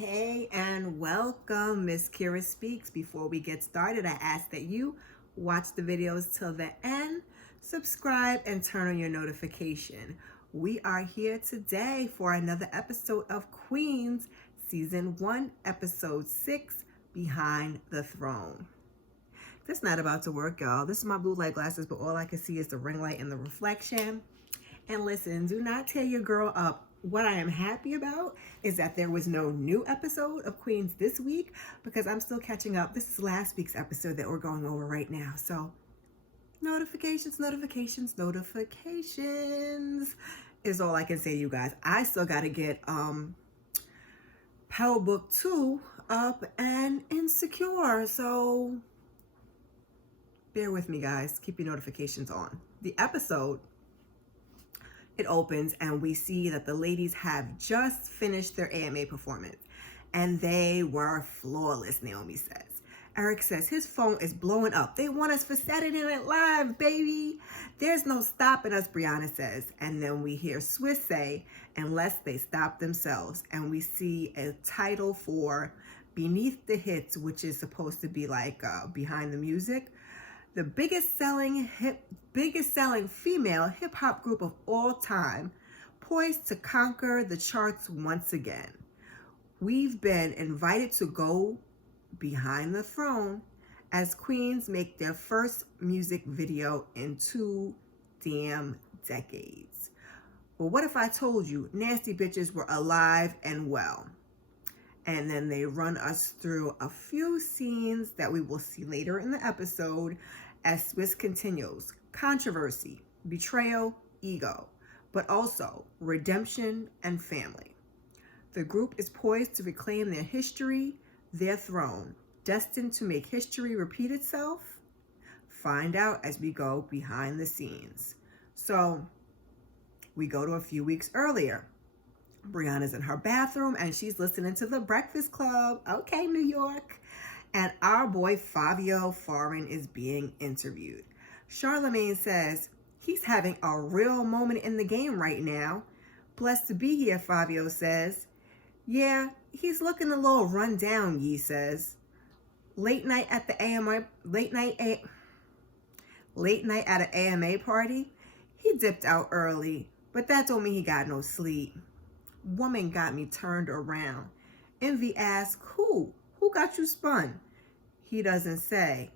Hey, and welcome, msKIRAspeaks. Before we get started, I ask that you watch the videos till the end, subscribe, and turn on your notification. We are here today for another episode of Queens, Season 1, Episode 6, Behind the Throne. This not about to work, y'all. This is my blue light glasses, but all I can see is the ring light and the reflection. And listen, do not tear your girl up. What I am happy about is that there was no new episode of Queens this week because I'm still catching up. This is last week's episode that we're going over right now. So notifications is all I can say to you guys. I still got to get Power Book 2 up and Insecure. So bear with me, guys. Keep your notifications on. The episode, it opens and we see that the ladies have just finished their AMA performance and they were flawless, Naomi says. Eric says his phone is blowing up. They want us for Saturday Night Live, baby. There's no stopping us, Brianna says. And then we hear Swiss say, unless they stop themselves. And we see a title for Beneath the Hits, which is supposed to be like behind the music. The biggest selling female hip hop group of all time, poised to conquer the charts once again. We've been invited to go behind the throne as Queens make their first music video in 2 damn decades. Well, what if I told you nasty bitches were alive and well? And then they run us through a few scenes that we will see later in the episode as Swiss continues. Controversy, betrayal, ego, but also redemption and family. The group is poised to reclaim their history, their throne, destined to make history repeat itself. Find out as we go behind the scenes. So we go to a few weeks earlier. Brianna's in her bathroom and she's listening to The Breakfast Club. Okay, New York. And our boy Fabio Foreign is being interviewed. Charlemagne says he's having a real moment in the game right now. Blessed to be here, Fabio says. Yeah, he's looking a little run down, Yi says. Late night at an AMA party. He dipped out early, but that don't mean he got no sleep. Woman got me turned around. Envy asks, who got you spun? He doesn't say.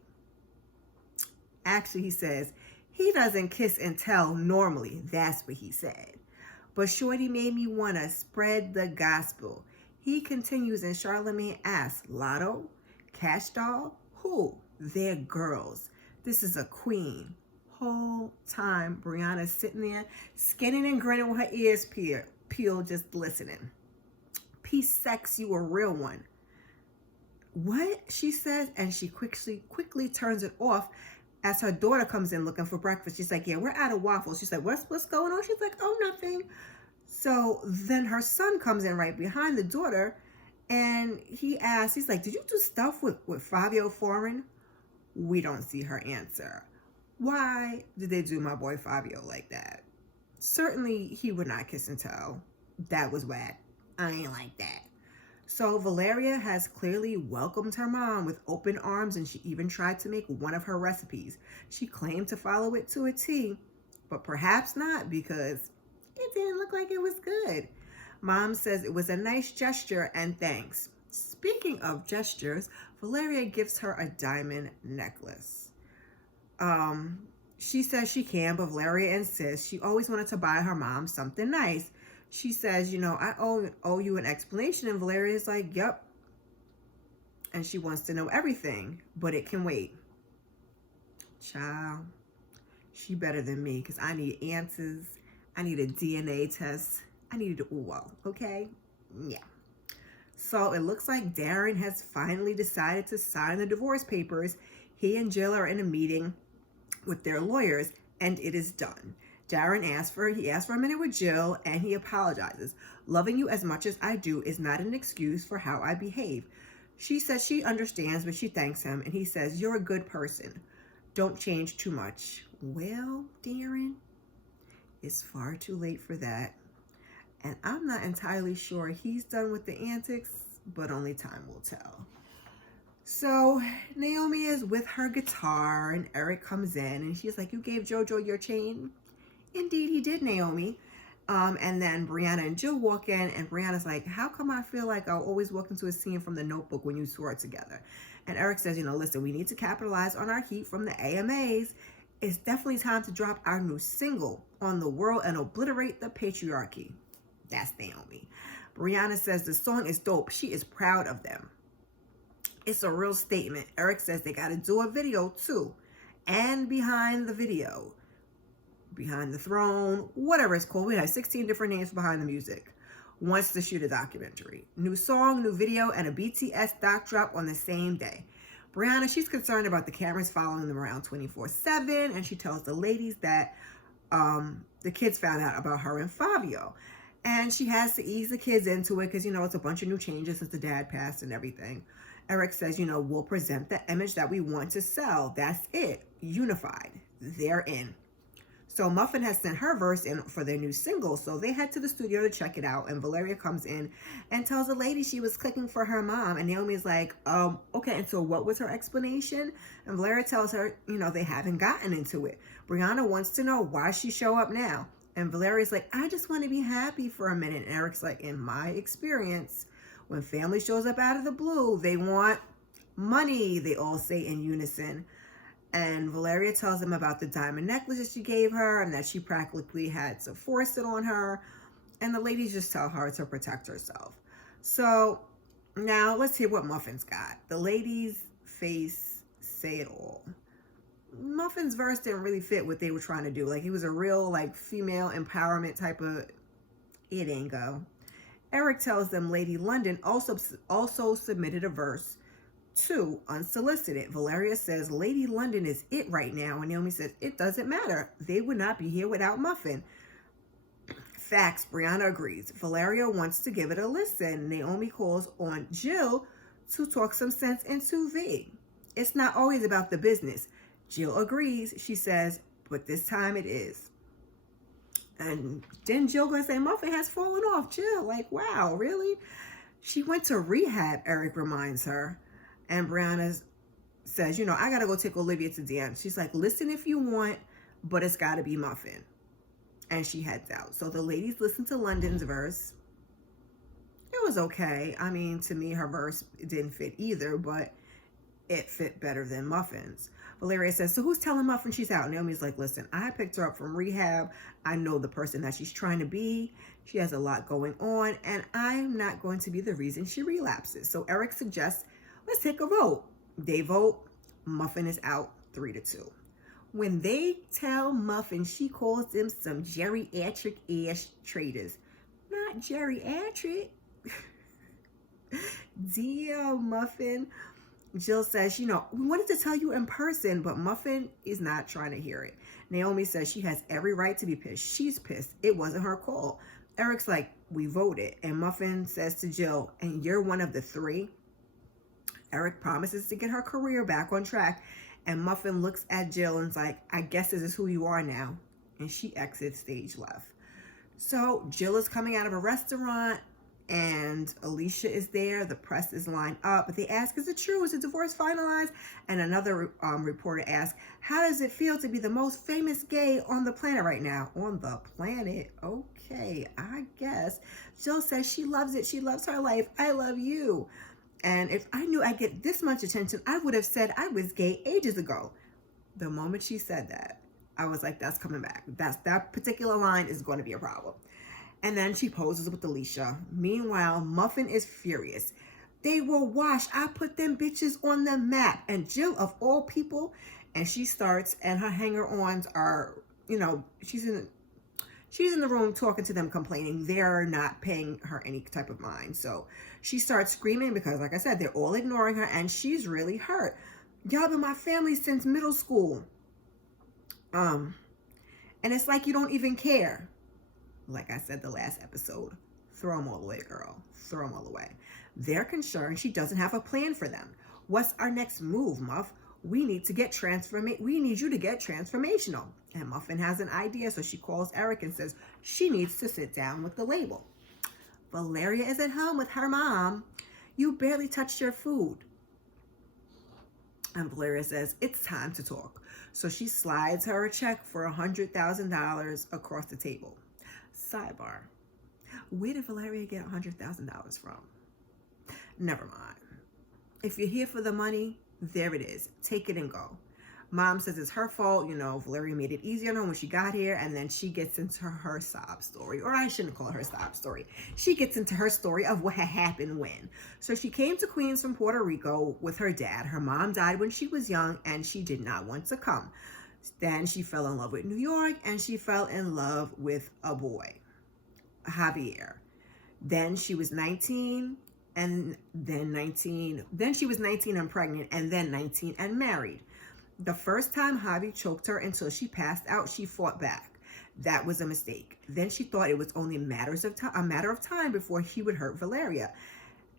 Actually, he says, he doesn't kiss and tell normally. That's what he said. But Shorty made me want to spread the gospel. He continues and Charlemagne asks, Lotto? Cash Doll? Who? They're girls. This is a queen. Whole time, Brianna's sitting there, skinning and grinning with her ears peeled, just listening. Peace, sex, you a real one. What? She says, and she quickly turns it off as her daughter comes in looking for breakfast. She's like, yeah, we're out of waffles. She's like, what's going on? She's like, oh, nothing. So then her son comes in right behind the daughter and he asks, he's like, did you do stuff with Fabio Foreign? We don't see her answer. Why did they do my boy Fabio like that? Certainly he would not kiss and tell. That was whack. I ain't like that. So Valeria has clearly welcomed her mom with open arms and she even tried to make one of her recipes. She claimed to follow it to a T, but perhaps not because it didn't look like it was good. Mom says it was a nice gesture and thanks. Speaking of gestures, Valeria gives her a diamond necklace. She says she can, but Valeria insists she always wanted to buy her mom something nice. She says, I owe you an explanation. And Valeria's like, yep. And she wants to know everything, but it can wait. Child, she better than me because I need answers. I need a DNA test. I need it all, okay? Yeah. So it looks like Darren has finally decided to sign the divorce papers. He and Jill are in a meeting with their lawyers, and it is done. Darren asked for a minute with Jill, and he apologizes. Loving you as much as I do is not an excuse for how I behave. She says she understands, but she thanks him, and he says, you're a good person. Don't change too much. Well, Darren, it's far too late for that. And I'm not entirely sure he's done with the antics but only time will tell. So Naomi is with her guitar and Eric comes in and she's like, you gave JoJo your chain? Indeed he did, Naomi. And then Brianna and Jill walk in and Brianna's like, how come I feel like I'll always walk into a scene from The Notebook when you two are together? And Eric says, listen, we need to capitalize on our heat from the AMAs. It's definitely time to drop our new single on the world and obliterate the patriarchy. That's Naomi. Brianna says the song is dope. She is proud of them. It's a real statement. Eric says they got to do a video too. And behind the video, behind the throne, whatever it's called. We have 16 different names behind the music. Wants to shoot a documentary. New song, new video, and a BTS doc drop on the same day. Brianna, she's concerned about the cameras following them around 24/7. And she tells the ladies that the kids found out about her and Fabio. And she has to ease the kids into it because, it's a bunch of new changes since the dad passed and everything. Eric says, we'll present the image that we want to sell. That's it. Unified. They're in. So Muffin has sent her verse in for their new single. So they head to the studio to check it out. And Valeria comes in and tells the lady she was clicking for her mom. And Naomi's like, okay. And so what was her explanation? And Valeria tells her, they haven't gotten into it. Brianna wants to know why she show up now. And Valeria's like, I just want to be happy for a minute. And Eric's like, in my experience, when family shows up out of the blue, they want money, they all say in unison. And Valeria tells them about the diamond necklace that she gave her and that she practically had to force it on her. And the ladies just tell her to protect herself. So now let's hear what Muffin's got. The ladies' face say it all. Muffin's verse didn't really fit what they were trying to do. Like, he was a real, female empowerment type of, it ain't go. Eric tells them Lady London also submitted a verse too, unsolicited. Valeria says Lady London is it right now. And Naomi says it doesn't matter. They would not be here without Muffin. Facts. Brianna agrees. Valeria wants to give it a listen. Naomi calls on Jill to talk some sense into V. It's not always about the business. Jill agrees. She says, but this time it is. And then Jill gonna say Muffin has fallen off. Jill, wow, really? She went to rehab, Eric reminds her. And Brianna says, I gotta go take Olivia to dance. She's like, listen if you want, but it's gotta be Muffin. And she heads out. So the ladies listen to London's verse. It was okay. I mean, to me, her verse didn't fit either, but it fit better than Muffin's. Valeria says, so who's telling Muffin she's out? Naomi's like, listen, I picked her up from rehab. I know the person that she's trying to be. She has a lot going on, and I'm not going to be the reason she relapses. So Eric suggests, let's take a vote. They vote. Muffin is out 3-2. When they tell Muffin, she calls them some geriatric ass traitors. Not geriatric. Dear Muffin. Jill says, we wanted to tell you in person, but Muffin is not trying to hear it. Naomi says she has every right to be pissed. She's pissed. It wasn't her call. Eric's like, we voted. And Muffin says to Jill, and you're one of the 3. Eric promises to get her career back on track. And Muffin looks at Jill and is like, I guess this is who you are now. And she exits stage left. So Jill is coming out of a restaurant and Alicia is there. The press is lined up. But they ask, is it true? Is the divorce finalized? And another reporter asks, how does it feel to be the most famous gay on the planet right now? On the planet? Okay, I guess. Jill says she loves it. She loves her life. I love you. And if I knew I'd get this much attention, I would have said I was gay ages ago. The moment she said that, I was like, that's coming back. That particular line is going to be a problem. And then she poses with Alicia. Meanwhile, Muffin is furious. They were washed. I put them bitches on the map. And Jill, of all people, and she starts, and her hanger-ons are, she's in the room talking to them, complaining. They're not paying her any type of mind. So she starts screaming because, like I said, they're all ignoring her, and she's really hurt. Y'all been my family since middle school. And it's like you don't even care. Like I said the last episode, throw them all away, girl. Throw them all away. They're concerned she doesn't have a plan for them. What's our next move, Muff? We need you to get transformational. And Muffin has an idea, so she calls Eric and says she needs to sit down with the label. Valeria is at home with her mom. You barely touched your food. And Valeria says, it's time to talk. So she slides her a check for $100,000 across the table. Sidebar. Where did Valeria get $100,000 from? Never mind. If you're here for the money, there it is. Take it and go. Mom says it's her fault. Valeria made it easier on her when she got here, and then she gets into her sob story. Or I shouldn't call it her sob story. She gets into her story of what had happened when. So she came to Queens from Puerto Rico with her dad. Her mom died when she was young, and she did not want to come. Then she fell in love with New York, and she fell in love with a boy, Javier. Then she was 19, and then she was 19 and pregnant, and then 19 and married. The first time Javi choked her until she passed out, she fought back. That was a mistake. Then she thought it was only a matter of time before he would hurt Valeria.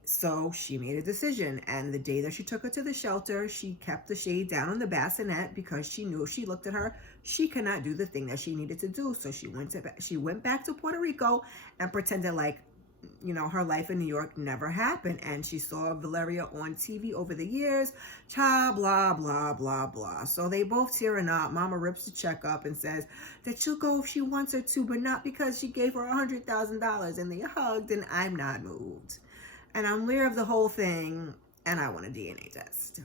So she made a decision, and the day that she took her to the shelter, she kept the shade down on the bassinet because she knew if she looked at her, she could not do the thing that she needed to do. So she went back to Puerto Rico and pretended like her life in New York never happened. And she saw Valeria on TV over the years, child, blah, blah, blah, blah. So they both tearing up. Mama rips the check up and says that she'll go if she wants her to, but not because she gave her $100,000. And they hugged, and I'm not moved. And I'm aware of the whole thing, and I want a DNA test.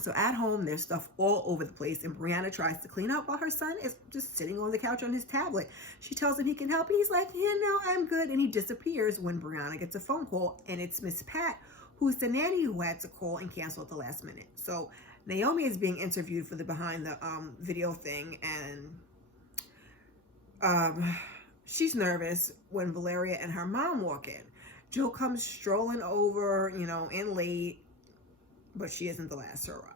So at home, there's stuff all over the place, and Brianna tries to clean up while her son is just sitting on the couch on his tablet. She tells him he can help, and he's like, yeah, no, I'm good. And he disappears when Brianna gets a phone call, and it's Miss Pat, who's the nanny who had to call and cancel at the last minute. So Naomi is being interviewed for the behind the video thing, and she's nervous when Valeria and her mom walk in. Jill comes strolling over, in late, but she isn't the last to arrive.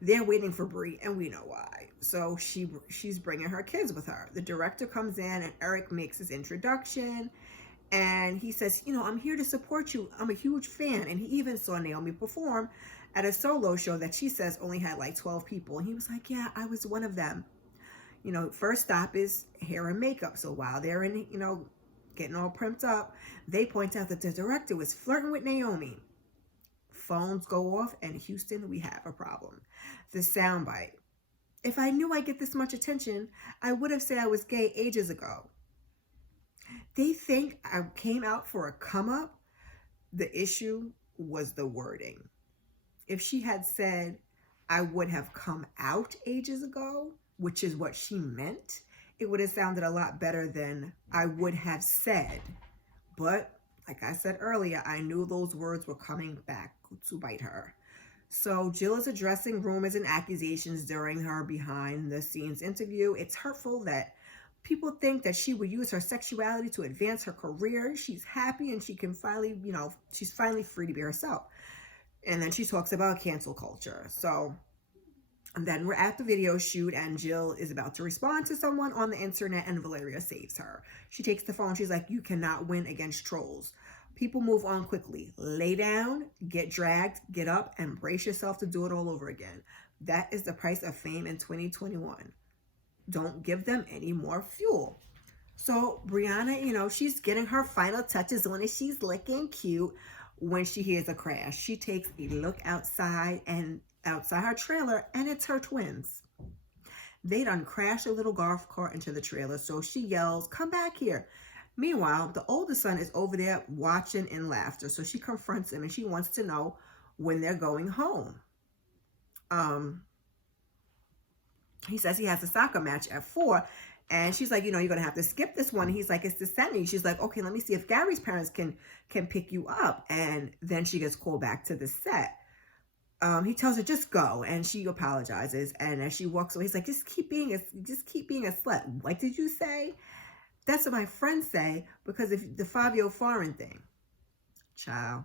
They're waiting for Brie, and we know why. So she's bringing her kids with her. The director comes in, and Eric makes his introduction, and he says, I'm here to support you. I'm a huge fan. And he even saw Naomi perform at a solo show that she says only had like 12 people. And he was like, yeah, I was one of them. First stop is hair and makeup. So while they're in, getting all primped up, they point out that the director was flirting with Naomi. Phones go off, and Houston, we have a problem. The soundbite. If I knew I'd get this much attention, I would have said I was gay ages ago. They think I came out for a come up. The issue was the wording. If she had said, I would have come out ages ago, which is what she meant, it would have sounded a lot better than I would have said. But like I said earlier, I knew those words were coming back to bite her. So Jill is addressing rumors and accusations during her behind the scenes interview. It's hurtful that people think that she would use her sexuality to advance her career. She's happy, and she can finally, she's finally free to be herself. And then she talks about cancel culture. And then we're at the video shoot, and Jill is about to respond to someone on the internet, and Valeria saves her. She takes the phone. She's like, you cannot win against trolls. People move on quickly. Lay down, get dragged, get up, and brace yourself to do it all over again. That is the price of fame in 2021. Don't give them any more fuel. So Brianna, she's getting her final touches on it. She's looking cute when she hears a crash. She takes a look outside her trailer, and it's her twins. They done crashed a little golf cart into the trailer, so she yells, come back here. Meanwhile, the older son is over there watching in laughter, so she confronts him, and she wants to know when they're going home. He says he has a soccer match at 4, and she's like, you're going to have to skip this one. He's like, it's the semi. She's like, okay, let me see if Gary's parents can pick you up. And then she gets called back to the set. He tells her, just go, and she apologizes. And as she walks away, he's like, just keep being a slut. What did you say? That's what my friends say, because of the Fabio Foreign thing. Child,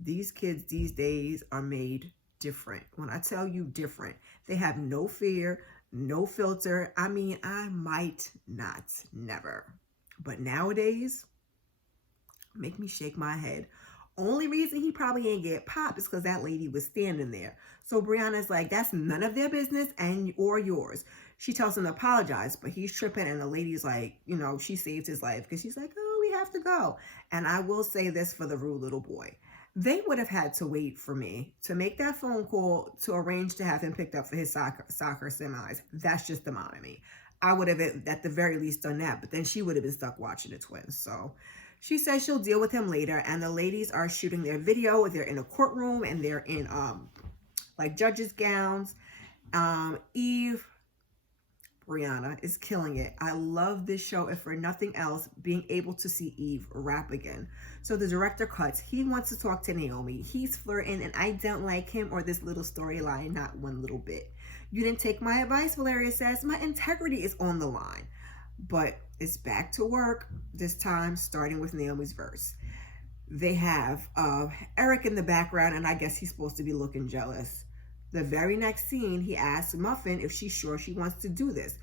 these kids these days are made different. When I tell you different, they have no fear, no filter. I mean, I might not, never. But nowadays, make me shake my head. Only reason he probably ain't get popped is because that lady was standing there. So Brianna's like, that's none of their business or yours. She tells him to apologize, but he's tripping, and the lady's like, she saved his life because she's like, oh, we have to go. And I will say this for the rude little boy. They would have had to wait for me to make that phone call to arrange to have him picked up for his soccer semis. That's just the mom in me. I would have at the very least done that, but then she would have been stuck watching the twins. So she says she'll deal with him later, and the ladies are shooting their video. They're in a courtroom and they're in like judges' gowns. Eve, Brianna, is killing it. I love this show, if for nothing else, being able to see Eve rap again. So the director cuts. He wants to talk to Naomi. He's flirting, and I don't like him or this little storyline, not one little bit. You didn't take my advice, Valeria says. My integrity is on the line. But it's back to work, this time starting with Naomi's verse. They have Eric in the background, and I guess he's supposed to be looking jealous. The very next scene, he asks Muffin if she's sure she wants to do this.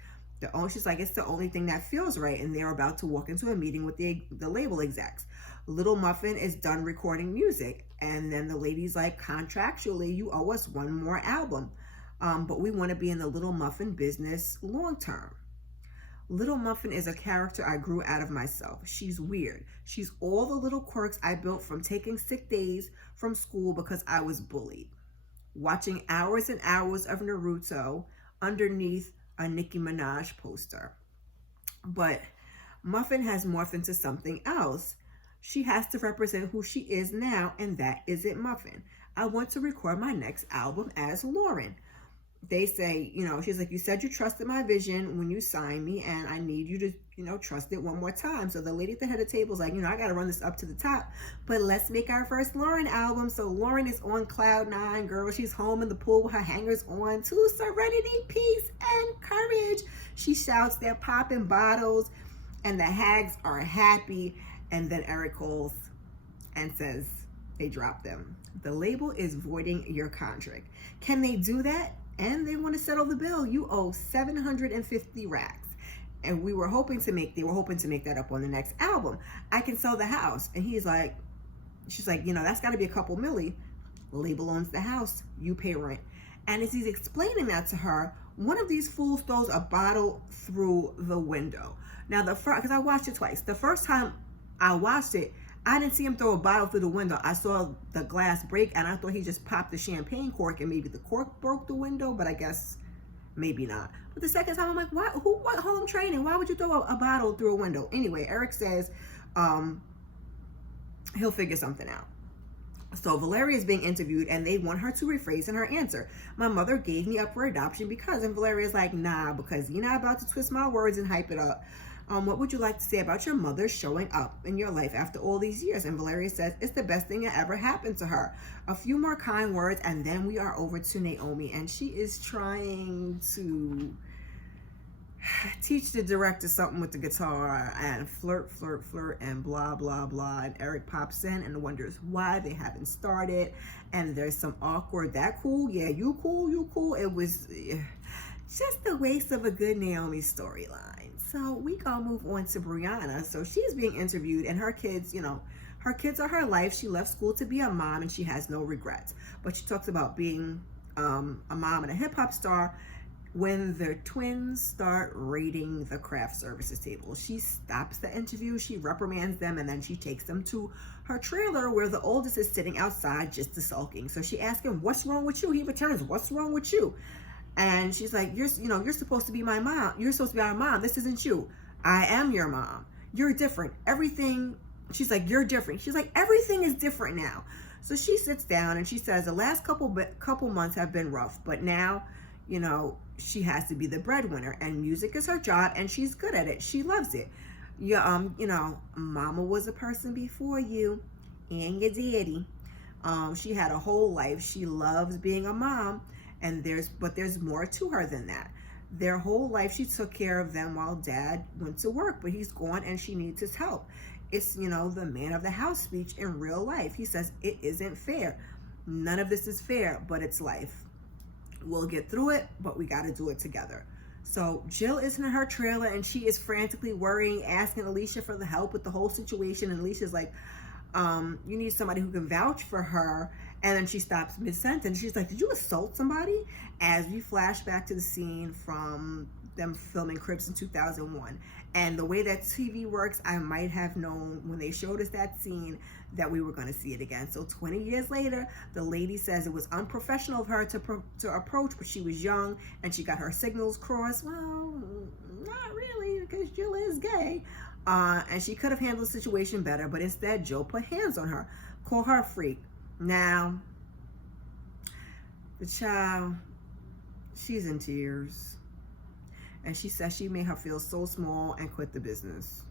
She's like, it's the only thing that feels right, and they're about to walk into a meeting with the label execs. Little Muffin is done recording music, and then the lady's like, contractually, you owe us one more album, but we want to be in the Little Muffin business long term. Little Muffin is a character I grew out of myself. She's weird. She's all the little quirks I built from taking sick days from school because I was bullied. Watching hours and hours of Naruto underneath a Nicki Minaj poster. But Muffin has morphed into something else. She has to represent who she is now, and that isn't Muffin. I want to record my next album as Lauren. They say, she's like, you said you trusted my vision when you signed me, and I need you to, trust it one more time. So the lady at the head of the table is like, I got to run this up to the top, but let's make our first Lauren album. So Lauren is on cloud nine, girl. She's home in the pool with her hangers on to serenity, peace, and courage. She shouts, they're popping bottles, and the hags are happy. And then Eric calls and says they dropped them. The label is voiding your contract. Can they do that? And they want to settle the bill. You owe 750 racks. And they were hoping to make that up on the next album. I can sell the house. And she's like, that's got to be a couple milli. Label owns the house. You pay rent. And as he's explaining that to her, one of these fools throws a bottle through the window. Now, because I watched it twice. The first time I watched it, I didn't see him throw a bottle through the window. I saw the glass break, and I thought he just popped the champagne cork, and maybe the cork broke the window, but I guess maybe not. But the second time, I'm like, what home training? Why would you throw a bottle through a window? Anyway, Eric says he'll figure something out. So Valeria is being interviewed, and they want her to rephrase in her answer. My mother gave me up for adoption because, and Valeria's like, nah, because you're not about to twist my words and hype it up. What would you like to say about your mother showing up in your life after all these years? And Valeria says it's the best thing that ever happened to her. A few more kind words, and then we are over to Naomi, and she is trying to teach the director something with the guitar and flirt, and blah, blah, blah. And Eric pops in and wonders why they haven't started. And there's some awkward, that cool? Yeah, you cool. It was just a waste of a good Naomi storyline. So we gonna move on to Brianna. So she's being interviewed, and her kids, her kids are her life. She left school to be a mom, and she has no regrets. But she talks about being a mom and a hip hop star when the twins start raiding the craft services table. She stops the interview, she reprimands them, and then she takes them to her trailer where the oldest is sitting outside just sulking. So she asks him, what's wrong with you? He returns, what's wrong with you? And she's like, you're supposed to be my mom. You're supposed to be our mom. This isn't you. I am your mom. You're different. Everything. She's like, you're different. She's like, everything is different now. So she sits down and she says the last couple months have been rough, but now, she has to be the breadwinner, and music is her job, and she's good at it. She loves it. Mama was a person before you, and your daddy. She had a whole life. She loves being a mom. And there's more to her than that. Their whole life, she took care of them while dad went to work, but he's gone and she needs his help. It's, the man of the house speech in real life. He says, it isn't fair. None of this is fair, but it's life. We'll get through it, but we got to do it together. So Jill is in her trailer, and she is frantically worrying, asking Alicia for the help with the whole situation. And Alicia's like, you need somebody who can vouch for her. And then she stops mid-sentence. She's like, did you assault somebody? As we flash back to the scene from them filming Cribs in 2001. And the way that TV works, I might have known when they showed us that scene that we were going to see it again. So 20 years later, the lady says it was unprofessional of her to approach, but she was young and she got her signals crossed. Well, not really, because Jill is gay. And she could have handled the situation better, but instead Jill put hands on her, called her a freak. Now, the child, she's in tears. And she says she made her feel so small and quit the business.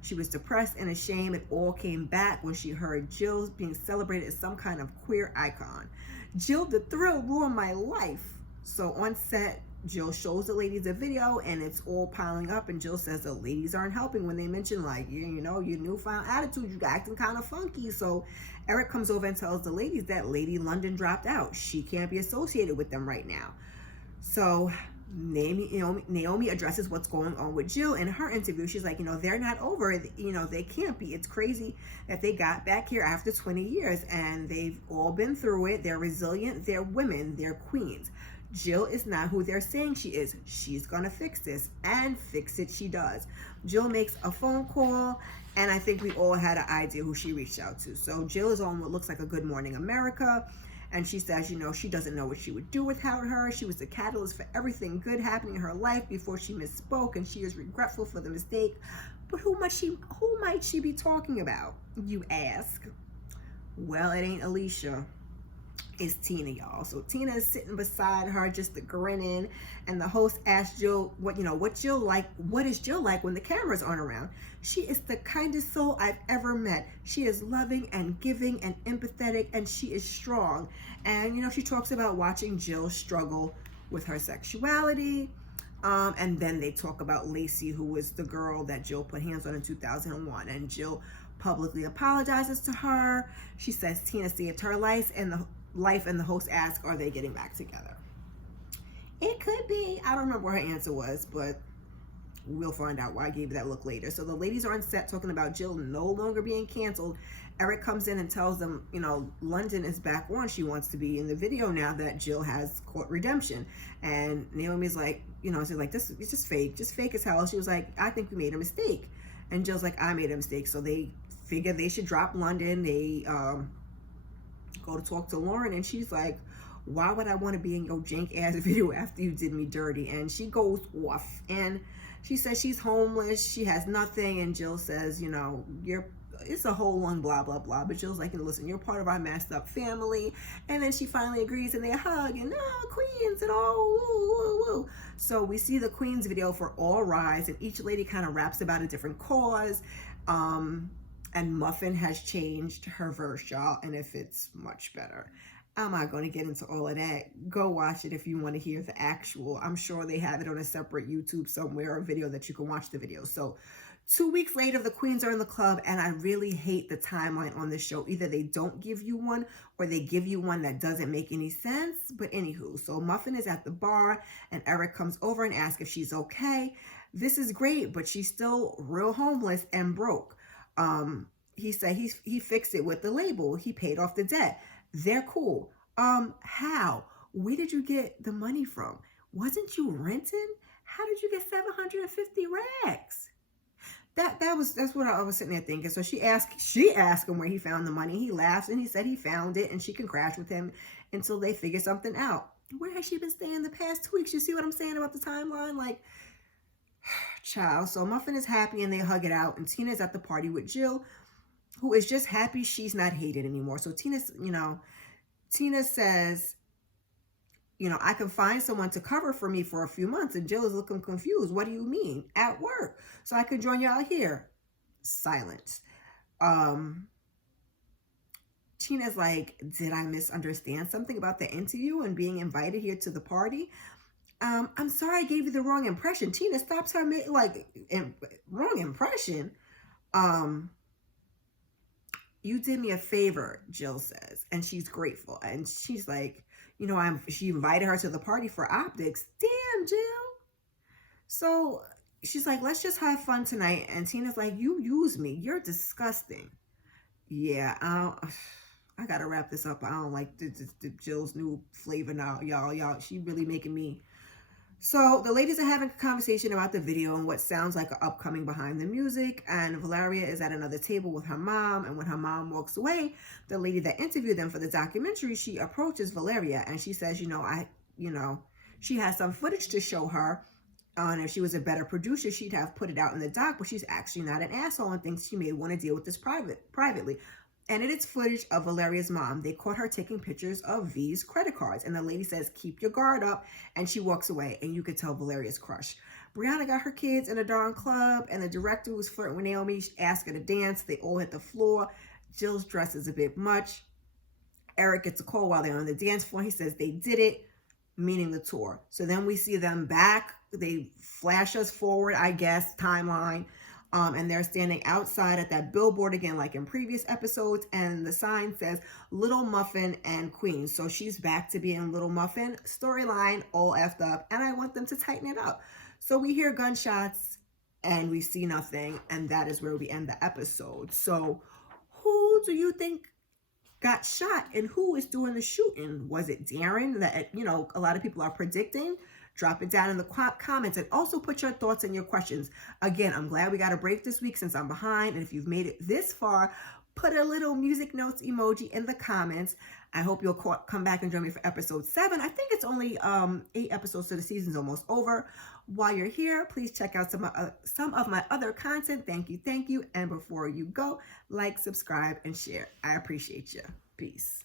She was depressed and ashamed. It all came back when she heard Jill being celebrated as some kind of queer icon. Jill, the thrill, ruined my life. So on set, Jill shows the ladies a video and it's all piling up. And Jill says the ladies aren't helping when they mention, like, you know, your newfound attitude, you acting kind of funky. So Eric comes over and tells the ladies that Lady London dropped out. She can't be associated with them right now. So Naomi addresses what's going on with Jill in her interview. She's like, you know, they're not over. You know, they can't be. It's crazy that they got back here after 20 years and they've all been through it. They're resilient. They're women. They're queens. Jill is not who they're saying she is. She's going to fix this, and fix it she does. Jill makes a phone call, and I think we all had an idea who she reached out to. So Jill is on what looks like a Good Morning America. And she says, you know, she doesn't know what she would do without her. She was the catalyst for everything good happening in her life before she misspoke, and she is regretful for the mistake. But who might she be talking about, you ask? Well, it ain't Alicia. It's Tina, y'all. So Tina is sitting beside her, just grinning, and the host asks Jill, what is Jill like when the cameras aren't around? She is the kindest soul I've ever met. She is loving and giving and empathetic, and she is strong. And, you know, she talks about watching Jill struggle with her sexuality. And then they talk about Lacey, who was the girl that Jill put hands on in 2001. And Jill publicly apologizes to her. She says Tina saved her life, and the host asks, are they getting back together? It could be. I don't remember what her answer was, but we'll find out why I gave you that look later. So the ladies are on set talking about Jill no longer being canceled. Eric comes in and tells them, you know, London is back on. She wants to be in the video now that Jill has court redemption. And Naomi's like, you know, she's like, this is just fake as hell. She was like, I think we made a mistake. And Jill's like, I made a mistake. So they figure they should drop London. They go to talk to Lauren, and she's like, why would I want to be in your jank ass video after you did me dirty? And she goes off, and she says she's homeless, she has nothing, and Jill says, you know, it's a whole long blah blah blah, but Jill's like, listen, you're part of our messed up family. And then she finally agrees, and they hug, and queens, and all woo woo woo. So we see the queens video for All Rise, and each lady kind of raps about a different cause. And Muffin has changed her verse, y'all, and if it's much better. I'm not going to get into all of that. Go watch it if you want to hear the actual. I'm sure they have it on a separate YouTube somewhere, or a video that you can watch the video. So 2 weeks later, the queens are in the club, and I really hate the timeline on this show. Either they don't give you one, or they give you one that doesn't make any sense. But anywho, so Muffin is at the bar, and Eric comes over and asks if she's okay. This is great, but she's still real homeless and broke. He said he fixed it with the label. He paid off the debt. They're cool. How? Where did you get the money from? Wasn't you renting? How did you get 750 racks? That's what I was sitting there thinking. So she asked him where he found the money. He laughs, and he said he found it, and she can crash with him until they figure something out. Where has she been staying the past 2 weeks? You see what I'm saying about the timeline? Like, child. So Muffin is happy, and they hug it out, and Tina's at the party with Jill, who is just happy she's not hated anymore. So Tina says, you know, I can find someone to cover for me for a few months. And Jill is looking confused. What do you mean? At work. So I could join y'all here. Silence. Tina's like, did I misunderstand something about the interview and being invited here to the party? I'm sorry I gave you the wrong impression. Tina stops her, wrong impression. You did me a favor, Jill says, and she's grateful. And she's like, you know, she invited her to the party for optics. Damn, Jill. So she's like, let's just have fun tonight. And Tina's like, you use me. You're disgusting. Yeah, I gotta wrap this up. I don't like the Jill's new flavor now, y'all. She really making me So the ladies are having a conversation about the video and what sounds like an upcoming behind the music. And Valeria is at another table with her mom. And when her mom walks away, the lady that interviewed them for the documentary, she approaches Valeria and she says, she has some footage to show her. And if she was a better producer, she'd have put it out in the doc, but she's actually not an asshole and thinks she may want to deal with this privately. And it is footage of Valeria's mom. They caught her taking pictures of V's credit cards. And the lady says, keep your guard up. And she walks away. And you could tell Valeria's crushed. Brianna got her kids in a darn club. And the director was flirting with Naomi. She asked her to dance. They all hit the floor. Jill's dress is a bit much. Eric gets a call while they're on the dance floor. He says they did it, meaning the tour. So then we see them back. They flash us forward, I guess, timeline. And they're standing outside at that billboard again, like in previous episodes. And the sign says Little Muffin and Queen. So she's back to being Little Muffin. Storyline all effed up. And I want them to tighten it up. So we hear gunshots and we see nothing. And that is where we end the episode. So who do you think got shot and who is doing the shooting? Was it Darren that, a lot of people are predicting? Drop it down in the comments and also put your thoughts and your questions. Again, I'm glad we got a break this week since I'm behind. And if you've made it this far, put a little music notes emoji in the comments. I hope you'll come back and join me for episode 7. I think it's only 8 episodes, so the season's almost over. While you're here, please check out some of my other content. Thank you. And before you go, like, subscribe, and share. I appreciate you. Peace.